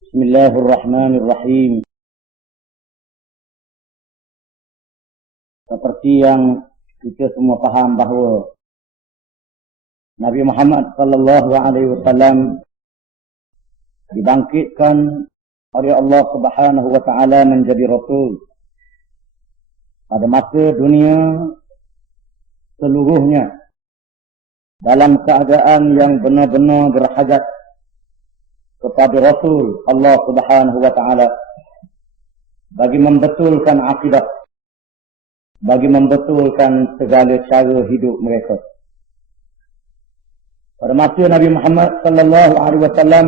Bismillahirrahmanirrahim. Seperti yang kita semua paham bahawa Nabi Muhammad sallallahu alaihi wasallam dibangkitkan oleh Allah Subhanahu wa taala menjadi rasul pada masa dunia seluruhnya dalam keadaan yang benar-benar berhajat kepada Rasul Allah Subhanahu wa taala bagi membetulkan akidah, bagi membetulkan segala cara hidup mereka. Pada masa Nabi Muhammad sallallahu alaihi wasallam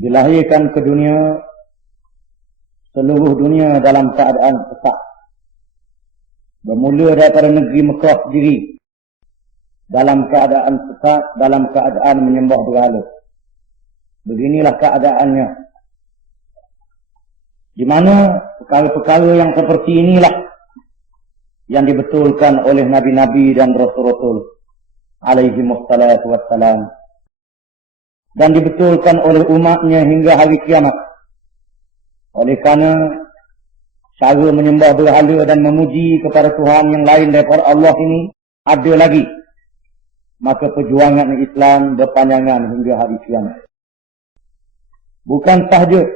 dilahirkan ke dunia, seluruh dunia dalam keadaan sesat. Bermula daripada negeri Mekah sendiri dalam keadaan sesat, dalam keadaan menyembah berhala. Beginilah keadaannya. Di mana perkara-perkara yang seperti inilah yang dibetulkan oleh nabi-nabi dan rasul-rasul alaihi wassalatu wassalam, dan dibetulkan oleh umatnya hingga hari kiamat. Oleh kerana cara menyembah berhala dan memuji kepada Tuhan yang lain daripada Allah ini ada lagi, maka perjuangan Islam berpanjangan hingga hari kiamat. Bukan sahaja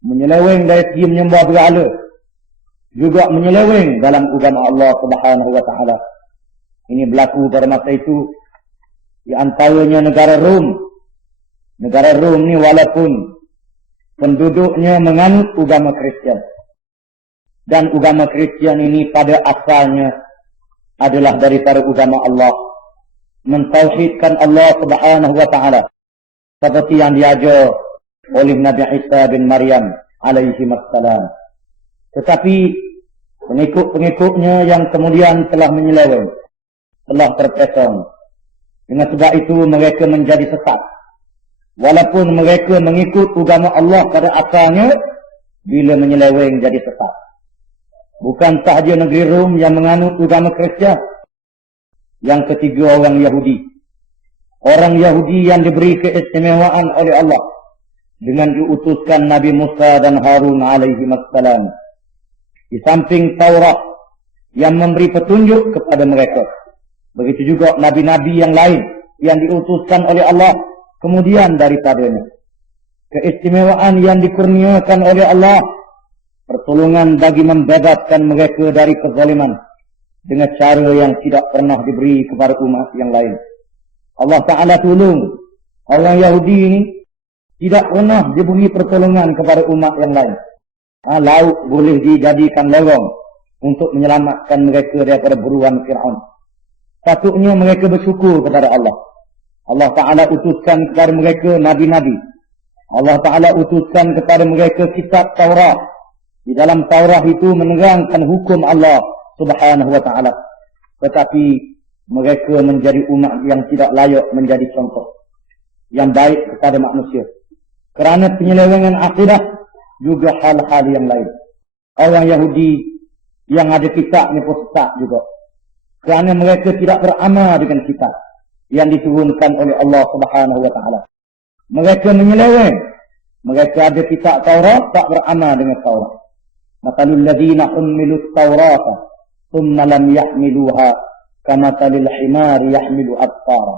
menyeleweng dari segi menyembah berhala, juga menyeleweng dalam agama Allah Subhanahu wa taala. Ini berlaku pada masa itu di antaranya negara Rom. Negara Rom ni walaupun penduduknya menganut agama Kristian, dan agama Kristian ini pada asalnya adalah daripada agama Allah, mentauhidkan Allah Subhanahu wa taala seperti yang diajar oleh Nabi Isa bin Maryam alaihi wassalam. Tetapi pengikut-pengikutnya yang kemudian telah menyeleweng, telah terpesong. Dengan sebab itu mereka menjadi sesat. Walaupun mereka mengikut agama Allah pada asalnya, bila menyeleweng jadi sesat. Bukan sahaja negeri Rom yang menganut agama Kristian. Yang ketiga, orang Yahudi. Orang Yahudi yang diberi keistimewaan oleh Allah dengan diutuskan Nabi Musa dan Harun alaihi wassalam. Di samping Taurat yang memberi petunjuk kepada mereka, begitu juga nabi-nabi yang lain yang diutuskan oleh Allah kemudian daripadanya. Keistimewaan yang dikurniakan oleh Allah, pertolongan bagi membebaskan mereka dari kezaliman dengan cara yang tidak pernah diberi kepada umat yang lain. Allah Ta'ala tolong orang Yahudi ini, tidak pernah diberi pertolongan kepada umat yang lain. Laut boleh dijadikan lorong untuk menyelamatkan mereka daripada buruan Fir'aun. Patutnya mereka bersyukur kepada Allah. Allah Ta'ala utuskan kepada mereka nabi-nabi. Allah Ta'ala utuskan kepada mereka kitab Taurat. Di dalam Taurat itu menerangkan hukum Allah Subhanahu wa Ta'ala. Tetapi mereka menjadi umat yang tidak layak menjadi contoh yang baik kepada manusia. Kerana penyelewengan akidah, juga hal-hal yang lain. Orang Yahudi yang ada kitab ni pun sesat juga. Kerana mereka tidak beramal dengan kitab yang diturunkan oleh Allah Subhanahu wa taala. Mereka menyeleweng. Mereka ada kitab Taurat, tak beramal dengan Taurat. Matalul ladzina hummilut Taurata thumma lam yahmiluha kamatalil himari yahmilu asfara.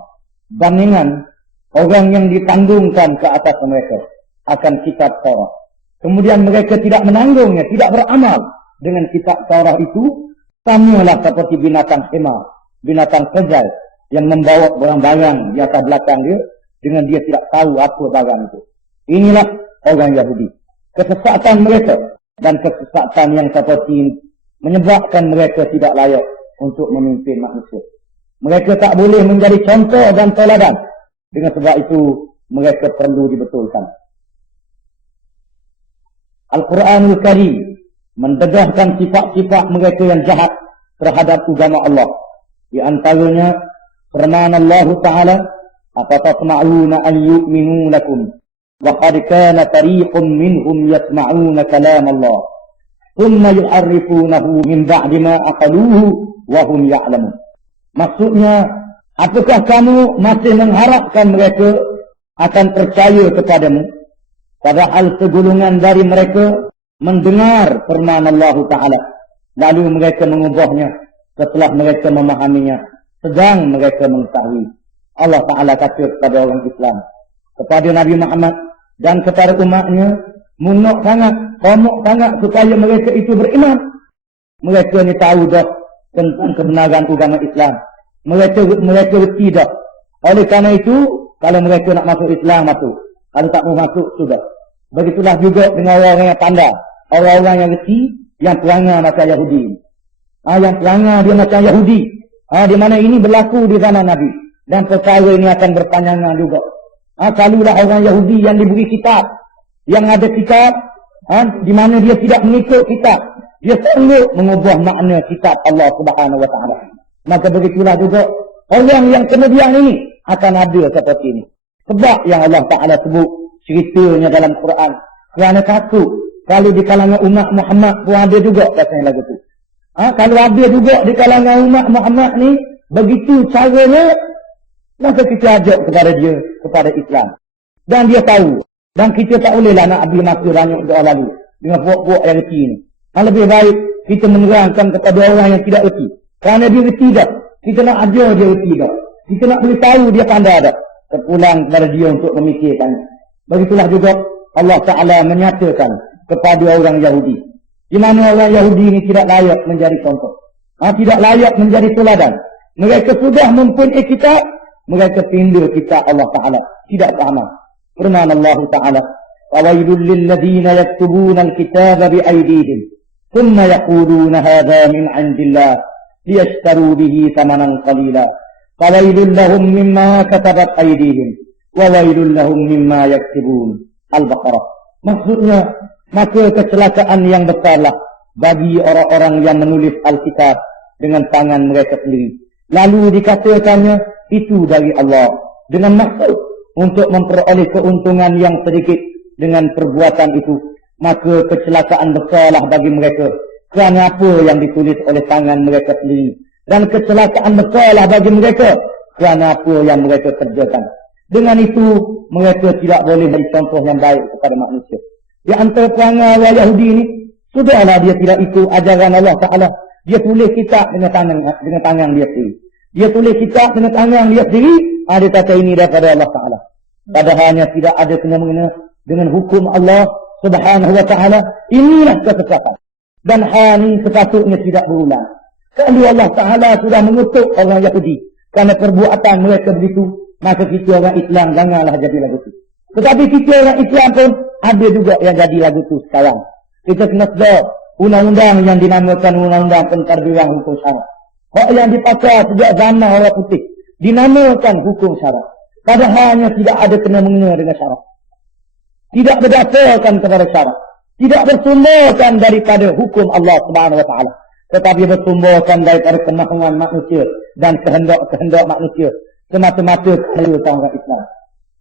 Bandingan orang yang ditanggungkan ke atas mereka akan kitab Taurat, kemudian mereka tidak menanggungnya, tidak beramal dengan kitab Taurat itu, samalah seperti binatang himar, binatang kejal yang membawa barang-barang di atas belakang dia dengan dia tidak tahu apa barang itu. Inilah orang Yahudi. Kesesatan mereka dan kesesatan yang seperti menyebabkan mereka tidak layak untuk memimpin manusia. Mereka tak boleh menjadi contoh dan teladan. Dengan sebab itu mereka perlu dibetulkan. Al-Quranul Karim mendedahkan sifat-sifat mereka yang jahat terhadap agama Allah. Di antaranya firman Allah Ta'ala, "Afatasma'una an yu'minu lakum wa qad kana fariqun minhum yasma'una kalam Allah thumma yuharrifunahu min ba'di ma aqaluhu wa hum ya'lamun." Maksudnya, apakah kamu masih mengharapkan mereka akan percaya kepadamu Padahal segolongan dari mereka mendengar firman Allah Ta'ala. Lalu mereka mengubahnya setelah mereka memahaminya. Sedang mereka mengetahui. Allah Ta'ala kata kepada orang Islam, kepada Nabi Muhammad dan kepada umatnya, munok sangat, komok sangat supaya mereka itu beriman. Mereka ni tahu dah tentang kebenaran agama Islam. Mereka reti dah. Oleh kerana itu, kalau mereka nak masuk Islam, masuk. Kalau tak mau masuk, sudah. Begitulah juga dengan orang-orang yang pandai. Orang-orang yang reti, yang perangai macam Yahudi. Yang perangai dia macam Yahudi. Di mana ini berlaku di zaman Nabi. Dan perkara ini akan berpanjangan juga. Kalulah orang Yahudi yang diberi kitab. Yang ada kitab, di mana dia tidak mengikut kitab. Dia sanggup mengubah makna kitab Allah Subhanahu Wa Taala. Maka begitulah juga orang yang kemudian ini akan ada seperti ini. Sebab yang Allah Ta'ala sebut ceritanya dalam Quran. Kerana takut. Kalau di kalangan umat Muhammad pun ada juga katanya lagu tu. Kalau ada juga di kalangan umat Muhammad ni, begitu caranya, maka kita ajak kepada dia, kepada Islam. Dan dia tahu. Dan kita tak bolehlah nak ambil masa banyak doa lalu. Dengan puak-puak yang reti ni. Lebih baik kita menerangkan kepada orang yang tidak reti. Kerana dia reti dah. Kita nak ajar dia reti dah. Kita nak beritahu dia pandai dah. Terpulang kepada dia untuk memikirkan. Begitulah juga Allah Ta'ala menyatakan kepada orang Yahudi. Di mana orang Yahudi ini tidak layak menjadi contoh. Tidak layak menjadi teladan. Mereka sudah mempunyai kitab. Mereka pindah kitab Allah Ta'ala. Tidak sama. Firman Allah Ta'ala. فَوَيْلٌ لِلَّذِينَ يَكْتُبُونَ الْكِتَابَ بِأَيْدِيهِمْ ثُمَّ يَقُولُونَ هَذَا مِنْ عِنْدِ اللَّهِ لِيَشْتَرُوا بِهِ ثَمَنًا قَلِيلًا فَوَيْلٌ لَهُمْ مِمَّا كَتَبَتْ أَيْدِيهِمْ وَوَيْلٌ لَهُمْ مِمَّا يَكْسِبُونَ Al-Baqarah. Maksudnya, maka kecelakaan yang besarlah bagi orang-orang yang menulis Alkitab dengan tangan mereka sendiri. Lalu dikatakannya itu dari Allah dengan maksud untuk memperoleh keuntungan yang sedikit dengan perbuatan itu. Maka kecelakaan besarlah bagi mereka kerana apa yang ditulis oleh tangan mereka sendiri. Dan kecelakaan besarlah bagi mereka kerana apa yang mereka kerjakan. Dengan itu, mereka tidak boleh beri contoh yang baik kepada manusia. Di antara perangai orang Yahudi ini, sudahlah dia tidak ikut ajaran Allah Ta'ala. Dia tulis kitab dengan tangan dia sendiri. Dia tulis kitab dengan tangan dia sendiri. Dia kata ini daripada Allah Ta'ala. Padahalnya tidak ada kena-mengena dengan hukum Allah Subhanahu Wa Ta'ala. Inilah kesesatan. Dan hal ini sepatutnya tidak berulang. Kalau Allah Ta'ala sudah mengutuk orang Yahudi kerana perbuatan mereka begitu, maka kita orang Islam janganlah jadi lagu itu. Tetapi kita orang Islam pun ada juga yang jadi lagu itu sekarang. Kita kena sedar undang-undang yang dinamakan undang-undang pentadbiran hukum syarak. Hak yang dipakai sejak zaman orang putih dinamakan hukum syarak. Padahalnya tidak ada kena-mengena dengan syarak. Tidak berdasarkan kepada syarak. Tidak bersumberkan daripada hukum Allah Subhanahu Wa Taala, tetapi bersumberkan daripada kemahuan manusia dan kehendak manusia. Semata-mata kerana orang Islam.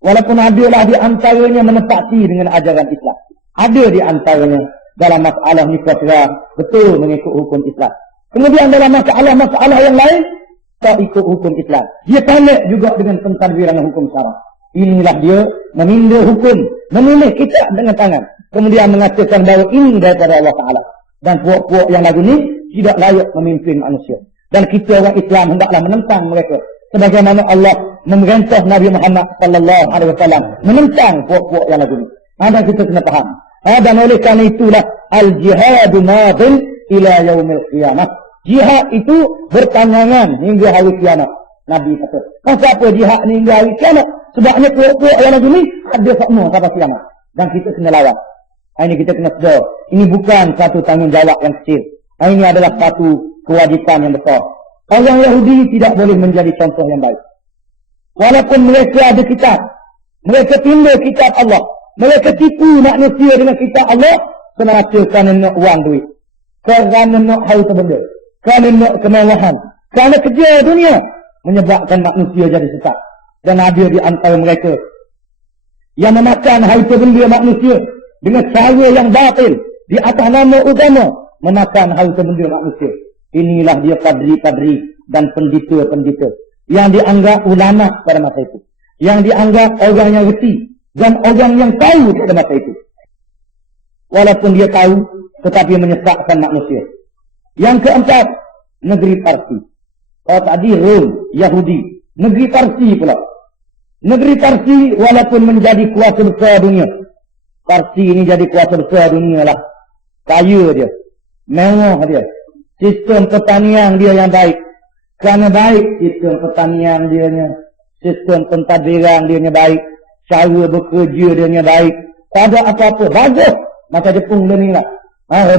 Walaupun adalah di antaranya menepati dengan ajaran Islam. Ada di antaranya dalam masalah nikah cerai betul mengikut hukum Islam. Kemudian dalam masalah yang lain tak ikut hukum Islam. Dia tamat juga dengan pentadbiran hukum syarak. Inilah dia meminda hukum, menulis kitab dengan tangan. Kemudian mengatakan bahawa ini daripada Allah Ta'ala. Dan puak-puak yang lagu ni tidak layak memimpin manusia. Dan kita orang Islam hendaklah menentang mereka. Sebagaimana Allah memerintah Nabi Muhammad sallallahu alaihi wasallam menentang puak-puak yang lagu ni. Dan kita kena faham. Dan oleh kerana itulah al-jihadu madin ila yaumil qiyamah. Jihad itu berpanjangan hingga hari kiamat. Nabi kata. Kenapa apa jihad ni hingga hari kiamat? Sebabnya puak-puak yang lagu ni ada semua sampai kiamat. Dan kita kena lawan. Ini kita kena sedar. Ini bukan satu tanggungjawab yang kecil. Ini adalah satu kewajipan yang besar. Orang Yahudi tidak boleh menjadi contoh yang baik. Walaupun mereka ada kitab. Mereka pindah kitab Allah. Mereka tipu manusia dengan kitab Allah. Semata kerana nak wang duit. Kerana nak harta benda. Kerana nak kemewahan. Kerana kerja dunia. Menyebabkan manusia jadi sesat. Dan ada di antara mereka yang memakan harta benda manusia dengan cara yang batil. Di atas nama agama. Memakan harta benda manusia. Inilah dia padri-padri dan pendeta-pendeta yang dianggap ulama pada masa itu. Yang dianggap orang yang reti. dan orang yang tahu pada masa itu. Walaupun dia tahu, tetapi menyesatkan manusia. Yang keempat, negeri Parsi. Kalau tadi Rom, Yahudi. Negeri Parsi pula. Negeri Parsi walaupun menjadi kuasa besar dunia. Parsi ini jadi kuasa besar dunia lah. Kaya dia. Mewah dia. Sistem pertanian dia yang baik. Kerana baik sistem pertanian dia. Sistem pentadbiran dia baik. Cara bekerja dia baik. Tak ada apa-apa. Bagus. Macam Jepun dia ni lah.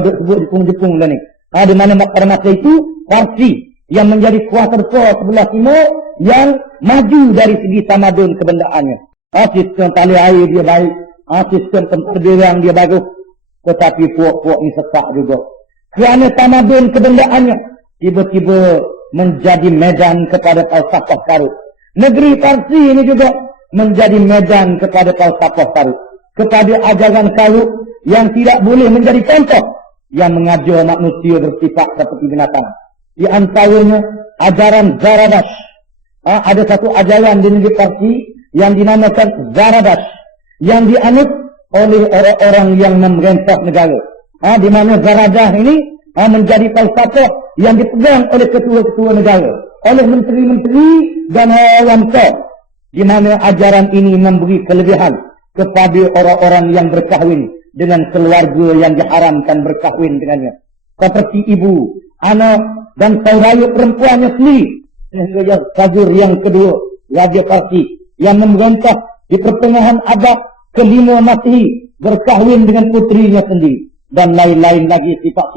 Sebut Jepun dia ni. Di mana pada masa itu, Parsi yang menjadi kuasa besar sebelah timur yang maju dari segi tamadun kebendaannya. Sistem tali air dia baik. Sistem pentadbiran dia bagus. Tetapi puak-puak ni sesat juga. Kerana tamadun kebendaannya tiba-tiba menjadi medan kepada falsafah baru. Negeri Parsi ini juga menjadi medan kepada falsafah baru. Kepada ajaran baru yang tidak boleh menjadi contoh. Yang mengajar manusia bersifat seperti binatang. Di antaranya ajaran Zaradash. Ada satu ajaran di negeri Parsi yang dinamakan Zaradash. Yang dianut oleh orang-orang yang memerintah negara. Di mana Zaradash ini menjadi falsafah yang dipegang oleh ketua-ketua negara. Oleh menteri-menteri dan orang top. Di mana ajaran ini memberi kelebihan kepada orang-orang yang berkahwin dengan keluarga yang diharamkan berkahwin dengannya. Seperti ibu, anak dan saudara perempuannya sendiri. Sehingga Sajur yang kedua, Raja Parsi, yang memerintah di pertengahan abad ke-5 Masihi berkahwin dengan putrinya sendiri. Dan lain-lain lagi sifat